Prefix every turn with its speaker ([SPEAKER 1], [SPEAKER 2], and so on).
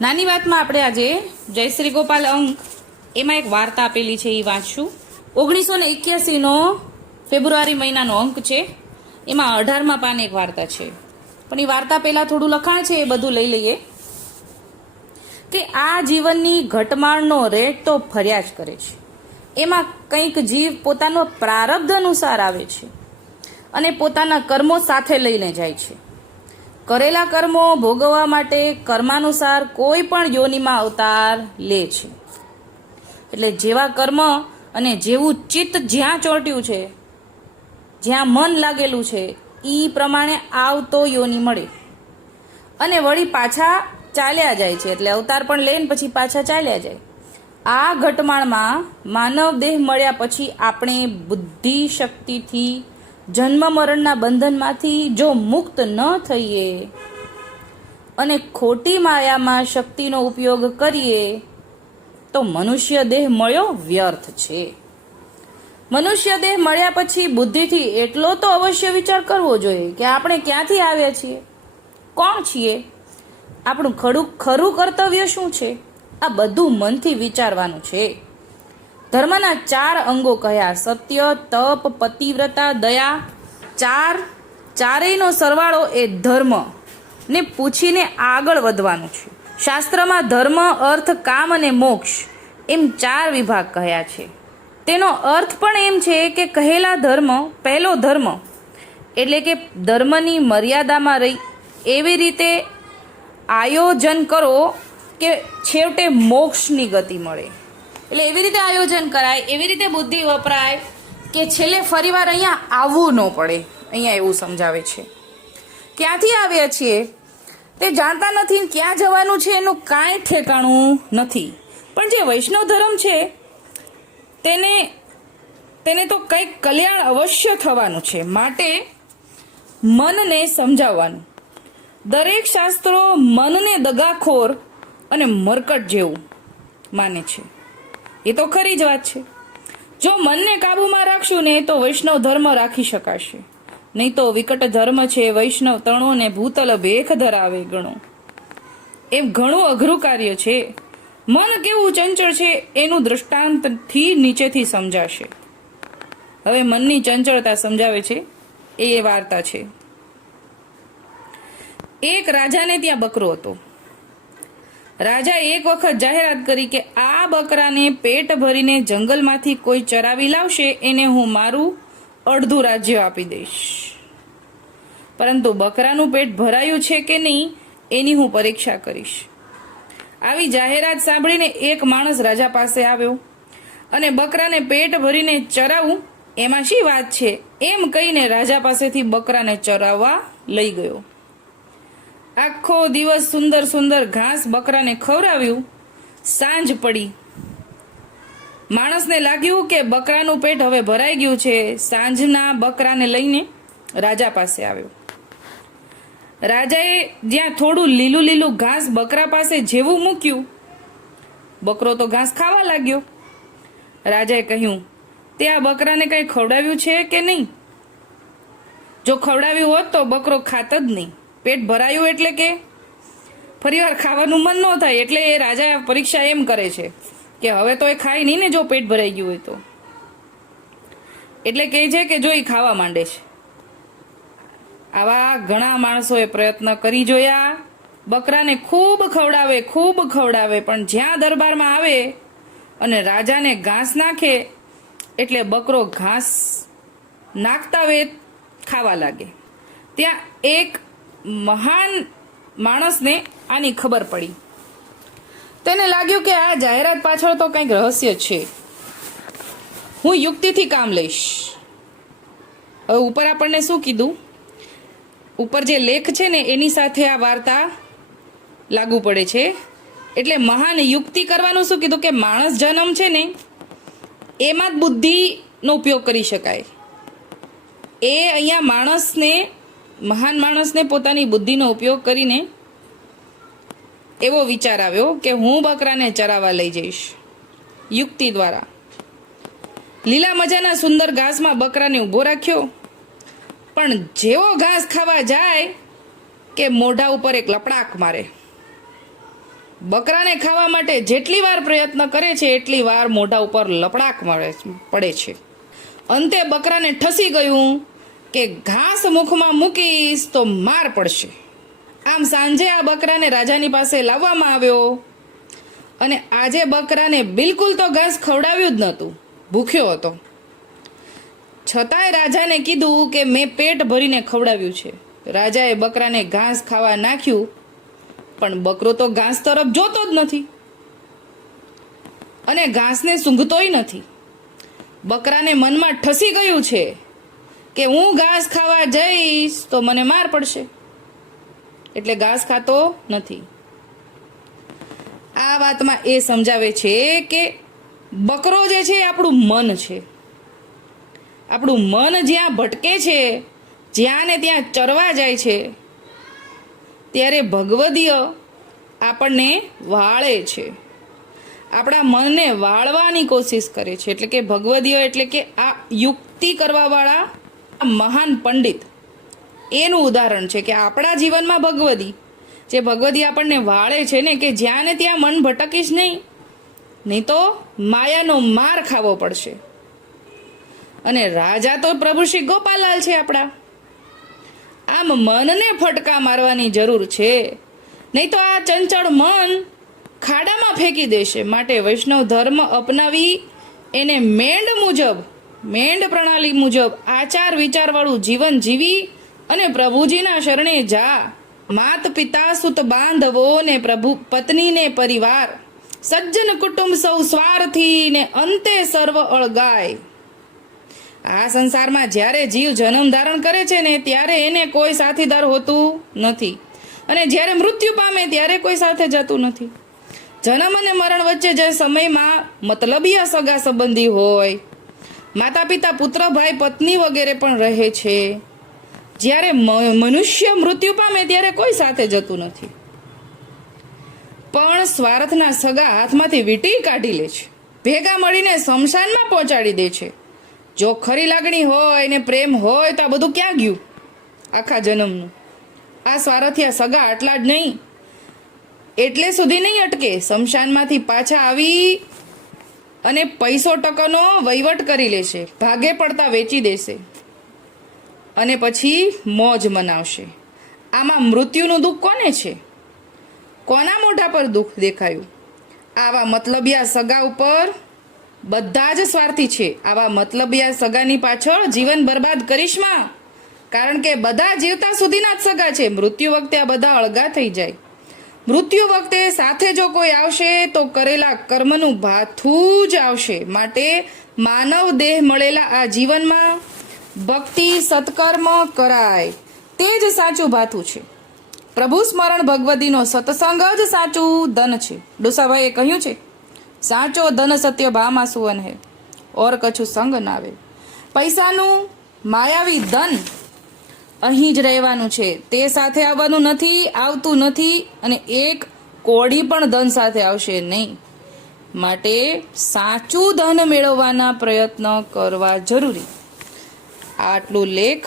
[SPEAKER 1] નાની વાતમાં આપણે આજે જયશ્રી ગોપાલ અંક એમાં એક વાર્તા આપેલી છે, એ વાંચશું. ઓગણીસો ને એક્યાસીનો ફેબ્રુઆરી મહિનાનો અંક છે. એમાં અઢારમાં પાન એક વાર્તા છે. પણ એ વાર્તા પહેલાં થોડું લખાણ છે, એ બધું લઈ લઈએ. કે આ જીવનની ઘટમાળનો રેટ તો ફર્યા જ કરે છે. એમાં કંઈક જીવ પોતાનો પ્રારબ્ધ અનુસાર આવે છે અને પોતાના કર્મો સાથે લઈને જાય છે. કરેલા કર્મો ભોગવવા માટે કર્માનુસાર કોઈ પણ યોનિમાં અવતાર લે છે. એટલે જેવા કર્મ અને જેવું ચિત્ત જ્યાં ચોંટ્યું છે, જ્યાં મન લાગેલું છે એ પ્રમાણે આવતો યોની મળે. અને વળી પાછા ચાલ્યા જાય છે, એટલે અવતાર પણ લઈને પછી પાછા ચાલ્યા જાય. આ ઘટમાળમાં માનવ દેહ મળ્યા પછી આપણે બુદ્ધિ શક્તિથી જન્મ મરણના બંધનમાંથી જો મુક્ત ન થઈએ અને ખોટી માયામાં શક્તિનો ઉપયોગ કરીએ, તો મનુષ્ય દેહ મળ્યો વ્યર્થ છે. મનુષ્ય દેહ મળ્યા પછી બુદ્ધિથી એટલો તો અવશ્ય વિચાર કરવો જોઈએ કે આપણે ક્યાંથી આવ્યા છીએ? કોણ છીએ? આપણું ખરું ખરું કર્તવ્ય શું છે? આ બધું મનથી વિચારવાનું છે. ધર્મના ચાર અંગો કયા? સત્ય, તપ, પતિવ્રતા, દયા. ચાર, ચારેયનો સરવાળો એ ધર્મ. ને પૂછીને આગળ વધવાનું છે. શાસ્ત્રમાં ધર્મ, અર્થ, કામ અને મોક્ષ એમ ચાર વિભાગ કહ્યા છે? તેનો અર્થ પણ એમ છે કે કહેલા ધર્મ પહેલો ધર્મ. એટલે કે ધર્મની મર્યાદામાં રહી. એવી રીતે આયોજન કરો કે છેવટે મોક્ષની ગતિ મળે. એટલે એવી રીતે આયોજન કરાય, એવી રીતે બુદ્ધિ વપરાય કે છેલ્લે ફરીવાર અહીંયા આવવું ન પડે. અહીંયા એવું સમજાવે છે. ક્યાંથી આવ્યા છીએ? તે જાણતા નથી ક્યાં જવાનું છે એનું કાંઈ ઠેકાણું નથી. પણ જે વૈષ્ણવ ધર્મ છે, તેને તેને તો કંઈક કલ્યાણ અવશ્ય થવાનું છે. માટે મનને સમજાવવાનું. દરેક શાસ્ત્રો મનને દગાખોર અને મરકટ જેવું માને છે. એ તો ખરી જ વાત છે. જો મનને કાબૂમાં રાખશું ને તો વૈષ્ણવ ધર્મ રાખી શકાશે. નહીં તો વિકટ ધર્મ છે વૈષ્ણવ તણો ને ભૂતલ ભેખ ધરાવે ગણો. એ ઘણું અઘરું કાર્ય છે. મન કેવું ચંચળ છે એનું દૃષ્ટાંતથી નીચેથી સમજાશે. હવે મનની ચંચળતા સમજાવે છે એ વાર્તા છે. એક રાજાને ત્યાં બકરો હતો. રાજા એક વખત જાહેરાત કરી કે આ બકરાને પેટ ભરીને જંગલમાંથી કોઈ ચરાવી લાવશે, એને હું મારું અડધું રાજ્ય આપી દઈશ. પરંતુ બકરાનું પેટ ભરાયું છે કે નહીં, એની હું પરીક્ષા કરીશ. આવી જાહેરાત સાંભળીને એક માણસ રાજા પાસે આવ્યો અને બકરાને પેટ ભરીને ચરાવું, એમાં શી વાત છે? એમ કહીને રાજા પાસેથી બકરાને ચરાવવા લઈ ગયો. આખો દિવસ સુંદર સુંદર ઘાસ બકરાને ખવડાવ્યું. સાંજ પડી. માણસને લાગ્યું કે બકરાનું પેટ હવે ભરાઈ ગયું છે. સાંજના બકરાને લઈને રાજા પાસે આવ્યો. રાજાએ જ્યાં થોડું લીલું લીલું ઘાસ બકરા પાસે જેવું મૂક્યું, બકરો તો ઘાસ ખાવા લાગ્યો. રાજાએ કહ્યું, તે આ બકરાને કંઈ ખવડાવ્યું છે કે નહીં? જો ખવડાવ્યું હોત તો બકરો ખાત જ નહીં. પેટ ભરાયું એટલે કે? ફરીવાર ખાવાનું મન ન થાય એટલે એ રાજા પરીક્ષા એમ કરે છે કે હવે તો એ ખાય નહીં ને જો પેટ ભરાઈ ગયું હોય તો. એટલે કહે છે કે જો એ ખાવા માંડે છે. આવા ઘણા માણસોએ પ્રયત્ન કરી જોયા. બકરાને ખૂબ ખવડાવે ખૂબ ખવડાવે, પણ જ્યાં દરબારમાં આવે અને રાજાને ઘાસ નાખે એટલે બકરો ઘાસ નાખતા વેત ખાવા લાગે. ત્યાં એક મહાન માણસને આની ખબર પડી. તેને લાગ્યું કે આ જાહેરાત પાછળ તો કંઈક રહસ્ય છે. હું યુક્તિથી કામ લઈશ. હવે ઉપર આપણને શું કીધું? ઉપર જે લેખ છે ને, એની સાથે આ વાર્તા લાગુ પડે છે. એટલે મહાન યુક્તિ કરવાનું શું કીધું? કે માણસ જન્મ છે ને, એમાં જ બુદ્ધિનો ઉપયોગ કરી શકાય. એ અહીંયા માણસને મહાન માણસને પોતાની બુદ્ધિનો ઉપયોગ કરીને એવો વિચાર આવ્યો કે હું બકરાને ચરાવવા લઈ જઈશ. યુક્તિ દ્વારા. લીલા મજાના સુંદર ઘાસમાં બકરાને ઊભો રાખ્યો. પણ જેવો ઘાસ ખાવા જાય કે મોઢા ઉપર એક લપડાક મારે. બકરાને ખાવા માટે જેટલી વાર પ્રયત્ન કરે છે, એટલી વાર મોઢા ઉપર લપડાક મળે પડે છે. અંતે બકરાને ઠસી ગયું. કે ઘાસ મુખમાં મૂકીશ તો માર પડશે. આમ સાંજે આ બકરાને રાજાની પાસે લાવવામાં આવ્યો. અને આજે બકરાને બિલકુલ તો ઘાસ ખવડાવ્યું જ નહોતું, ભૂખ્યો હતો. છતાંય રાજાને કીધું કે મેં પેટ ભરીને ખવડાવ્યું છે. રાજાએ બકરાને ઘાસ ખાવા નાખ્યું, પણ બકરો તો ઘાસ તરફ જોતો જ નથી. અને ઘાસને સૂંઘતોય નથી. બકરાને મનમાં ઠસી ગયું છે. કે હું ઘાસ ખાવા જઈશ તો મને માર પડશે. એટલે ઘાસ ખાતો નથી. આ વાતમાં એ સમજાવે છે કે બકરો જે છે આપણું મન છે. આપણું મન જ્યાં ભટકે છે જ્યાં ને ત્યાં ચરવા જાય છે, ત્યારે ભગવદીય આપણને વાળે છે. આપણા મનને વાળવાની કોશિશ કરે છે. એટલે કે ભગવદીય એટલે કે આ યુક્તિ કરવાવાળા મહાન પંડિત. એનું ઉદાહરણ છે કે આપણા જીવનમાં ભગવદી, જે ભગવદી આપણને વાળે છે ને કે જ્યાં ને ત્યાં મન ભટકીશ નહીં નહીં તો માયાનો માર ખાવો પડશે. અને રાજા તો પ્રભુ શ્રી ગોપાલાલ છે આપણા. આમ મનને ફટકા મારવાની જરૂર છે. નહીં તો આ ચંચળ મન ખાડામાં ફેંકી દેશે. માટે વૈષ્ણવ ધર્મ અપનાવી એને મેંડ મુજબ મેંડ પ્રણાલી મુજબ આચાર વિચારવાળું જીવન જીવી અને પ્રભુજીના શરણે જા. માત પિતા સુત બાંધવો ને પ્રભુ પત્ની ને પરિવાર. સજ્જન કુટુંબ સૌ સ્વાર્થી ને અંતે સર્વ અળગાય. આ સંસારમાં જ્યારે જીવ જન્મ ધારણ કરે છે ને ત્યારે એને કોઈ સાથીદાર હોતું નથી. અને જ્યારે મૃત્યુ પામે ત્યારે કોઈ સાથે જતું નથી. જન્મ અને મરણ વચ્ચે જે સમયમાં મતલબીય સગા સંબંધી હોય માતા પિતા પુત્ર, ભાઈ, પત્ની વગેરે પણ રહે છે. જ્યારે મનુષ્ય મૃત્યુ પામે ત્યારે કોઈ સાથે જતું નથી. પણ સ્વાર્થના સગા હાથમાંથી વીંટી કાઢી લે છે. ભેગા મળીને શમશાનમાં પહોંચાડી દે છે. જો ખરી લાગણી હોય ને પ્રેમ હોય તો આ બધું ક્યાં ગયું? આખા જન્મનું. આ સ્વાર્થિયા સગા આટલા જ નહીં. એટલે સુધી નહીં અટકે. શમશાનમાંથી પાછા આવી અને પૈસો ટકાનો વહીવટ કરી લેશે ભાગે પડતા વેચી દેશે. અને પછી મોજ મનાવશે. આમાં મૃત્યુનું દુઃખ કોને છે? કોના મોઢા પર દુઃખ દેખાયું? આવા મતલબિયા સગા ઉપર બધા જ સ્વાર્થી છે. આવા મતલબિયા સગાની પાછળ જીવન બરબાદ કરીશમાં કારણ કે બધા જીવતા સુધીના જ સગા છે. મૃત્યુ વખતે આ બધા અળગા થઈ જાય. મૃત્યુ વખતે સાથે જો કોઈ આવશે તો કરેલા કર્મનું ભાથું જ આવશે. માટે માનવ દેહ મળેલા આ જીવનમાં ભક્તિ, સત્કર્મ કરાય. તે જ સાચું ભાથું છે. પ્રભુ સ્મરણ ભગવદીનો સત્સંગ જ સાચું ધન છે. ડોસાભાઈએ કહ્યું છે, સાચો ધન સત્ય ભામાં સુવન હે, ઓર કછું સંગ નાવે પૈસાનું માયાવી ધન અહીં જ રહેવાનું છે. તે સાથે આવવાનું નથી, આવતું નથી અને એક કોડી પણ ધન સાથે આવશે નહીં. માટે સાચું ધન મેળવવાના પ્રયત્ન કરવા જરૂરી. આટલું લેખ